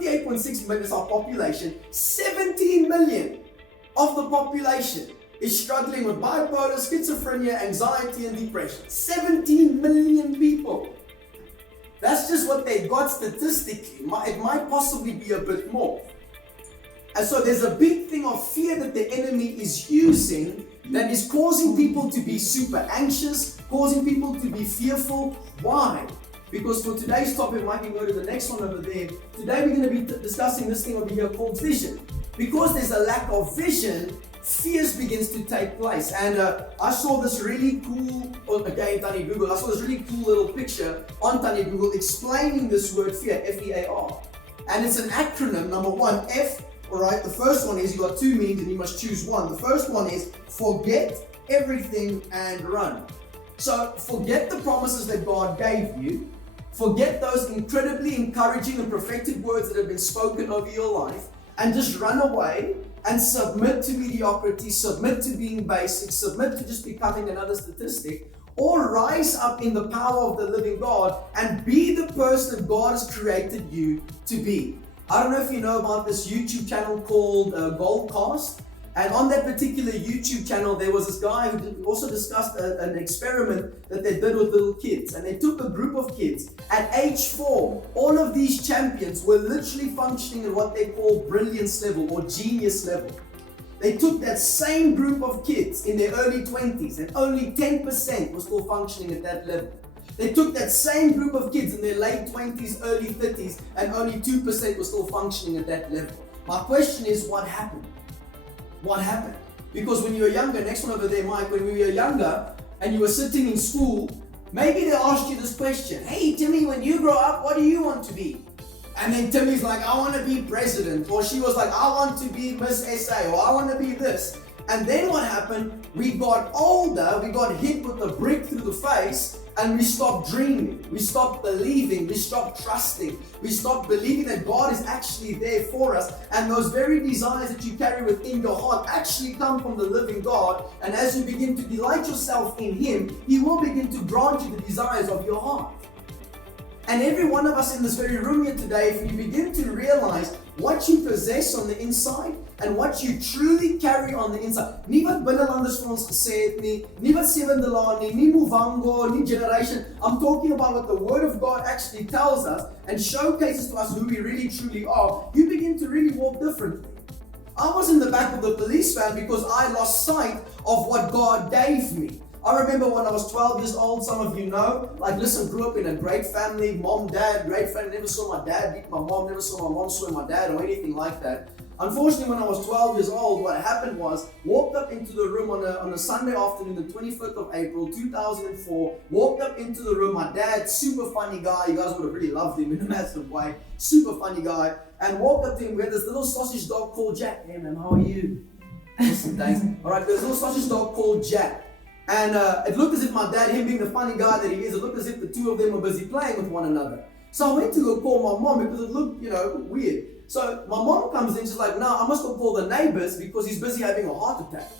58.6 million is our population. 17 million of the population is struggling with bipolar, schizophrenia, anxiety, and depression. 17 million people. That's just what they got statistically. It might possibly be a bit more. And so there's a big thing of fear that the enemy is using that is causing people to be super anxious, causing people to be fearful. Why? Because for today's topic, Mike can go to the next one over there. Today we're going to be discussing this thing over here called vision. Because there's a lack of vision, fears begins to take place. And I saw this really cool, again, Tiny Google, I saw this really cool little picture on Tiny Google explaining this word fear, F-E-A-R. And it's an acronym, number one, F. Alright, the first one is you got two means and you must choose one. The first one is forget everything and run. So forget the promises that God gave you. Forget those incredibly encouraging and prophetic words that have been spoken over your life, and just run away and submit to mediocrity, submit to being basic, submit to just becoming another statistic, or rise up in the power of the living God and be the person that God has created you to be. I don't know if you know about this YouTube channel called Goldcast, and on that particular YouTube channel there was this guy who also discussed an experiment that they did with little kids, and they took a group of kids at age 4. All of these champions were literally functioning at what they call brilliance level or genius level. They took that same group of kids in their early 20s and only 10% was still functioning at that level. They took that same group of kids in their late 20s, early 30s, and only 2% were still functioning at that level. My question is, what happened? What happened? Because when you were younger, next one over there, Mike, when we were younger and you were sitting in school, maybe they asked you this question, hey Timmy, when you grow up, what do you want to be? And then Timmy's like, I want to be president. Or she was like, I want to be Miss SA, or I want to be this. And then what happened? We got older, we got hit with a brick through the face, and we stopped dreaming, we stopped believing, we stopped trusting, we stopped believing that God is actually there for us, and those very desires that you carry within your heart actually come from the living God, and as you begin to delight yourself in Him, He will begin to grant you the desires of your heart. And every one of us in this very room here today, if you begin to realize what you possess on the inside and what you truly carry on the inside. Nie wat binnelanders vir ons gesê het nie, nie wat sewende laan nie, nie Movango, nie generation. I'm talking about what the Word of God actually tells us and showcases to us who we really truly are. You begin to really walk differently. I was in the back of the police van because I lost sight of what God gave me. I remember when I was 12 years old, some of you know, like listen, grew up in a great family, mom, dad, great family, never saw my dad beat my mom, never saw my mom swear my dad or anything like that. Unfortunately, when I was 12 years old, what happened was, walked up into the room on a Sunday afternoon, the 25th of April, 2004, walked up into the room, my dad, super funny guy, you guys would have really loved him in a massive way, super funny guy, and walked up to him, we had this little sausage dog called Jack. Hey man, how are you? Awesome, thanks. Alright, there's a little sausage dog called Jack. And it looked as if my dad, him being the funny guy that he is, it looked as if the two of them were busy playing with one another. So I went to go call my mom because it looked, weird. So my mom comes in, she's like, no, I must go call the neighbors because he's busy having a heart attack.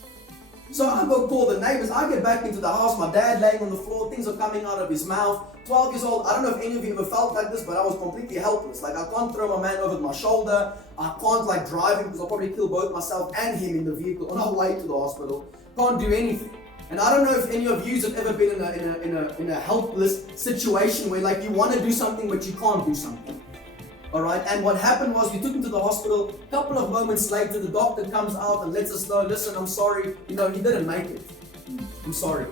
So I go call the neighbors, I get back into the house, my dad laying on the floor, things are coming out of his mouth. 12 years old, I don't know if any of you ever felt like this, but I was completely helpless. Like I can't throw my man over my shoulder, I can't drive him because I'll probably kill both myself and him in the vehicle on our way to the hospital. Can't do anything. And I don't know if any of you have ever been in a helpless situation where you want to do something but you can't do something. Alright, and what happened was we took him to the hospital. A couple of moments later, the doctor comes out and lets us know, listen, I'm sorry, he didn't make it. I'm sorry.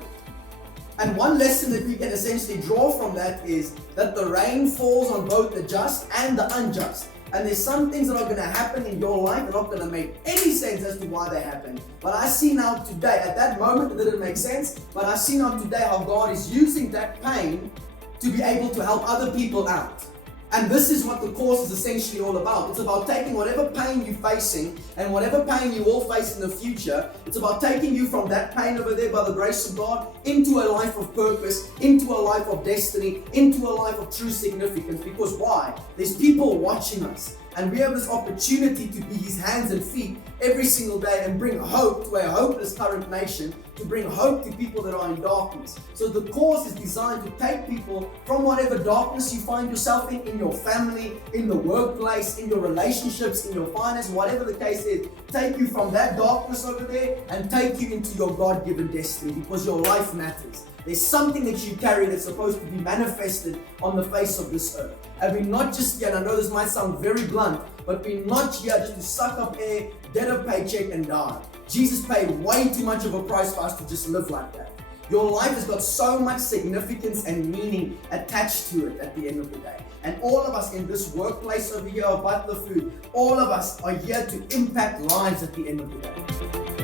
And one lesson that we can essentially draw from that is that the rain falls on both the just and the unjust. And there's some things that are going to happen in your life that are not going to make any sense as to why they happened. But I see now today, at that moment it didn't make sense, but I see now today how God is using that pain to be able to help other people out. And this is what the course is essentially all about. It's about taking whatever pain you're facing and whatever pain you will face in the future. It's about taking you from that pain over there by the grace of God into a life of purpose, into a life of destiny, into a life of true significance. Because why? There's people watching us. And we have this opportunity to be His hands and feet every single day and bring hope to a hopeless current nation, to bring hope to people that are in darkness. So the cause is designed to take people from whatever darkness you find yourself in your family, in the workplace, in your relationships, in your finance, whatever the case is, take you from that darkness over there and take you into your God-given destiny, because your life matters. There's something that you carry that's supposed to be manifested on the face of this earth. And we're not just here, and I know this might sound very blunt, but we're not here just to suck up air, get a paycheck and die. Jesus paid way too much of a price for us to just live like that. Your life has got so much significance and meaning attached to it at the end of the day. And all of us in this workplace over here of Butler Food, all of us are here to impact lives at the end of the day.